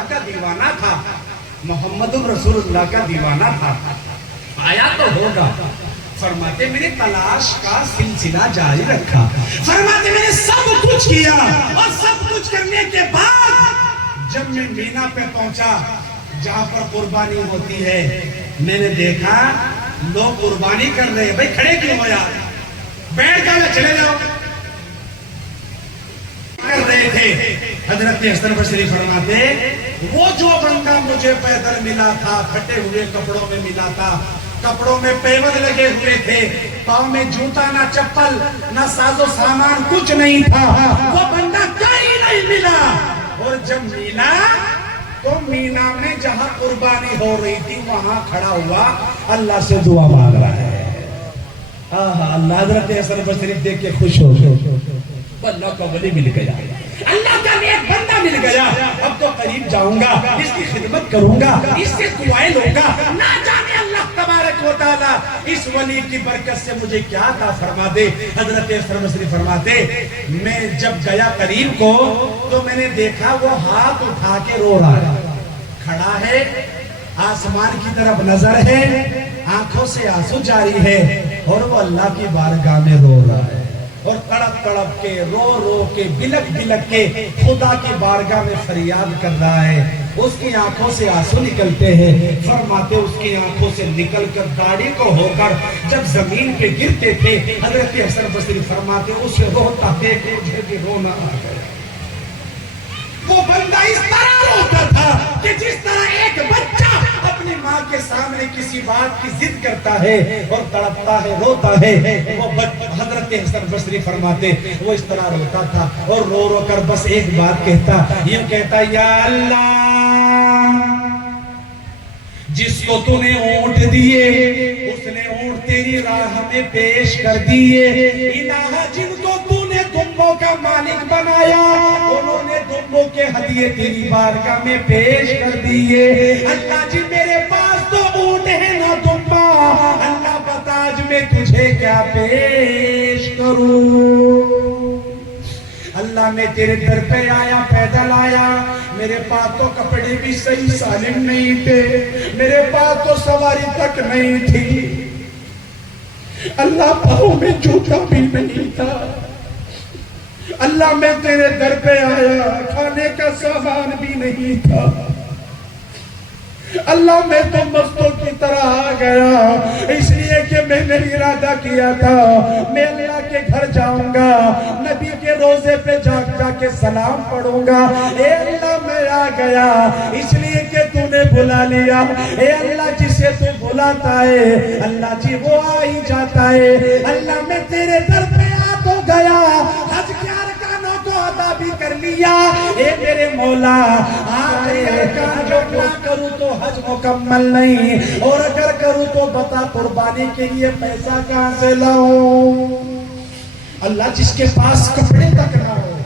اللہ کا دیوانہ تھا، محمد رسول اللہ کا دیوانہ تھا، آیا تو ہوگا۔ فرماتے میں نے تلاش کا سلسلہ جاری رکھا، فرماتے میں نے سب کچھ کیا، اور سب کچھ کرنے کے بعد جب میں مینا پہ پہنچا جہاں پر قربانی ہوتی ہے، میں نے دیکھا لوگ قربانی کر رہے ہیں۔ بھائی کھڑے کیوں ہو یار، بیٹھ جاؤ چلے جاؤ کر رہے تھے۔ حضرت حسن بصری فرماتے وہ جو بندہ مجھے پیدل ملا تھا، پھٹے ہوئے کپڑوں میں ملا تھا، کپڑوں میں پیوند لگے ہوئے تھے، پاؤں میں جوتا نہ چپل نہ ساز و سامان کچھ نہیں تھا، وہ بندہ کہیں نہیں ملا۔ اور جب ملا تو مینا میں جہاں قربانی ہو رہی تھی وہاں کھڑا ہوا اللہ سے دعا مانگ رہا ہے۔ اللہ حضرت حسن بصری دیکھ کے خوش ہو گئے، اللہ کا ولی مل گیا، اللہ کا نیک بندہ مل گیا، اب تو قریب جاؤں گا، اس کی خدمت کروں گا، اس سے دعائیں لوں گا، نہ جانے اللہ تبارک و تعالیٰ اس ولی کی برکت سے مجھے کیا عطا فرما دے۔ حضرت حسن بصری فرماتے میں جب گیا قریب کو تو میں نے دیکھا وہ ہاتھ اٹھا کے رو رہا ہے، کھڑا ہے، آسمان کی طرف نظر ہے، آنکھوں سے آنسو جاری ہے، اور وہ اللہ کی بارگاہ میں رو رہا ہے، اور تڑپ تڑپ کے رو رو کے بلک بلک کے خدا کی بارگاہ میں فریاد کر رہا ہے۔ اس کی آنکھوں سے آنسو نکلتے ہیں، فرماتے اس کی آنکھوں سے نکل کر داڑھی کو ہو کر جب زمین پہ گرتے تھے، حضرت حسن بصری فرماتے اسے روتا دیکھ مجھے بھی رونا آ گیا۔ وہ بندہ اس طرح روتا تھا کہ جس طرح ایک بچہ اپنی ماں کے سامنے کسی بات کی ضد کرتا ہے اور تڑپتا ہے، روتا ہے، وہ حضرت حسن بصری فرماتے وہ اس طرح روتا تھا، اور رو رو کر بس ایک بات کہتا، یہ کہتا یا اللہ جس کو تو نے اونٹ دیے اس نے اونٹ تیری راہ میں پیش کر دیے، الہ جن کو تو نے دمبوں کا مالک بنایا انہوں نے دمبوں کے ہدیے تیری بارگاہ میں پیش کر دیے۔ اللہ جی میرے پاس تو اونٹ ہے نہ دمبا، اللہ بتا آج میں تجھے کیا پیش کروں۔ اللہ میں تیرے در پہ آیا، پیدل آیا، میرے پاس تو کپڑے بھی صحیح سالم نہیں تھے، میرے پاس تو سواری تک نہیں تھی، اللہ پاؤں میں جوتا بھی نہیں تھا، اللہ میں تیرے در پہ آیا، کھانے کا سامان بھی نہیں تھا، اللہ میں تو مستوں کی طرح آ گیا، اس لیے کہ میں نے ارادہ کیا تھا میں اللہ کے گھر جاؤں گا، نبی کے روزے پہ جا کے سلام پڑھوں گا، اے اللہ میں آ گیا اس لیے کہ تو نے بلا لیا، اے اللہ جسے تو بلاتا ہے اللہ جی وہ آ ہی جاتا ہے، اللہ میں تیرے در پہ آ تو گیا، حج کے ارکانوں کو ادا بھی کر لیا، اے میرے مولا آخری ارکان جو نہ کروں تو حج مکمل نہیں، اور اگر کروں تو بتا قربانی کے لیے پیسہ کہاں سے لاؤں۔ اللہ جس کے پاس کپڑے تک نہ ہو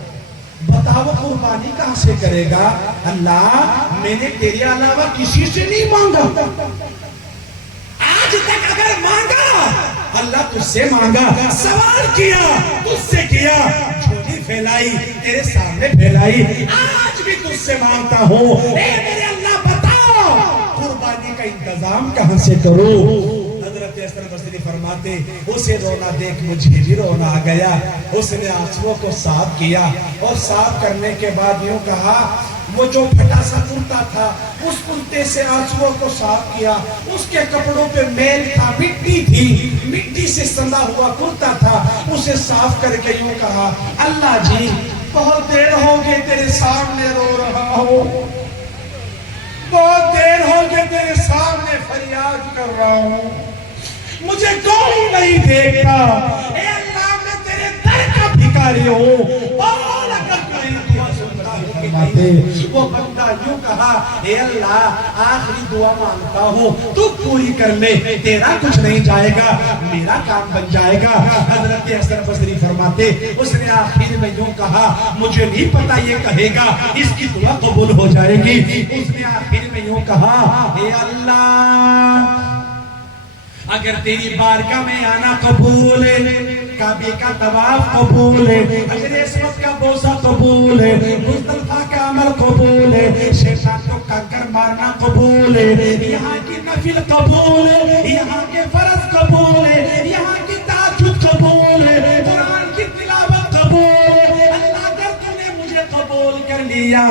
بتا وہ قربانی کہاں سے کرے گا۔ اللہ میں نے تیرے علاوہ کسی سے نہیں مانگا، آج تک اگر مانگا اللہ تجھ سے مانگا، سوال کیا تجھ سے کیا، جھولی پھیلائی تیرے سامنے پھیلائی، آج بھی تجھ سے مانگتا ہوں، اے میرے اللہ بتا قربانی کا انتظام کہاں سے کروں۔ حضرت حسن بصری فرماتے اسے رونا دیکھ مجھے بھی رونا آ گیا، اس نے آنسوؤں کو صاف کیا، اور صاف کرنے کے بعد یوں کہا وہ جو پھٹا سا کرتا تھا اس کرتے سے آنسوؤں کو صاف کیا، اس کے کپڑوں پہ میل تھا، مٹی تھی، مٹی سے سنا ہوا کرتا تھا، اسے صاف کر کے یوں کہا اللہ جی بہت دیر ہو گئی تیرے سامنے رو رہا ہوں، بہت دیر ہو گئی تیرے سامنے فریاد کر رہا ہوں، مجھے کوئی نہیں دیکھتا، اے اللہ میں تیرے در کا بھکاری ہوں، بول اگر کوئی دعا سنتا ہوں کہ نہیں۔ وہ بندہ یوں کہا اے اللہ آخری دعا مانگتا ہوں تو پوری کر لے، تیرا کچھ نہیں جائے گا میرا کام بن جائے گا۔ حضرت حسن بصری فرماتے اس نے آخر میں یوں کہا مجھے نہیں پتا یہ کہے گا اس کی دعا قبول ہو جائے گی، اس نے آخر میں یوں کہا اے اللہ اگر تیری بارگاہ میں آنا قبول ہے، کعبے کا طواف قبول ہے، حجر اسود کا بوسہ قبول ہے، مصطفیٰ کا عمل قبول ہے، شیطان قبول ہے، یہاں کی نفل قبول ہے، یہاں کے فرض قبول ہے، یہاں کی تہجد قبول ہے، قرآن کی تلاوت قبول ہے۔ اللہ اگر تو نے مجھے قبول کر لیا،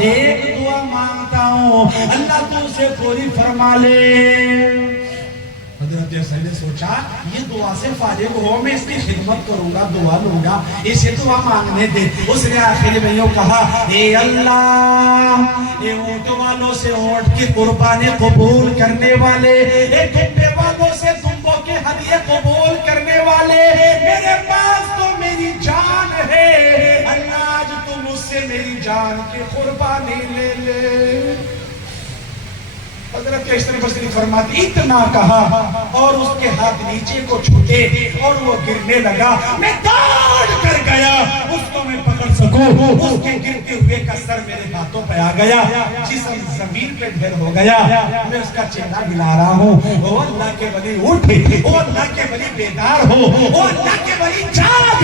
ایک دعا مانگتا ہوں، اللہ تو اسے پوری فرما لے۔ حضرت حسین نے سوچا یہ دعا سے فارغ ہو، میں اس کی خدمت کروں گا، دعا لوں گا، اسے دعا مانگنے دے۔ اس نے آخر میں یوں کہا، اے اللہ، اے اونٹ والوں سے اونٹ کی قربانی قبول کرنے والے، اے دمبے والوں سے دمبوں کے ہدیے قبول کرنے والے، میرے پاس تو میری جان ہے، اللہ آج تو مجھ سے میری جان کی قربانی لے لے۔ حضرت حسن بصری فرماتی اتنا کہا اور اس کے ہاتھ نیچے کو چھوٹے اور وہ گرنے لگا۔ میں دوڑ کر گیا اس کو میں پکڑ سکوں، اس کے گرتے ہوئے کا سر میرے ہاتھوں پہ آ گیا، جسم زمین پہ ڈھیر ہو گیا۔ میں اس کا چہرہ ہلا رہا ہوں، او اللہ کے ولی اٹھ، او اللہ کے ولی بیدار ہو، او اللہ کے ولی جاگ،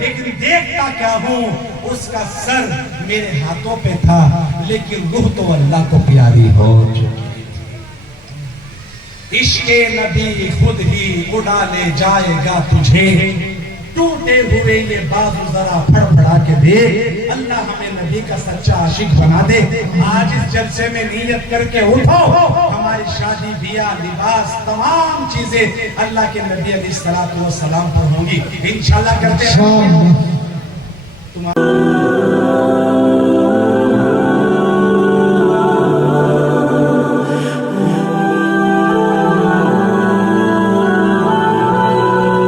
لیکن دیکھتا کیا ہوں، اس کا سر میرے ہاتھوں پہ تھا لیکن روح تو اللہ کو پیاری ہو چکی۔ عشق نبی خود ہی اڑا لے جائے گا تجھے، ٹوٹے ہوئے یہ بازو ذرا پھڑ پھڑا کے دے، اللہ ہمیں نبی کا سچا عاشق بنا دے۔ آج اس جلسے میں نیت کر کے اٹھو، ہماری شادی بیاہ لباس تمام چیزیں اللہ کے نبی علیہ السلام پر ہوں گی، انشاءاللہ کرتے ہیں۔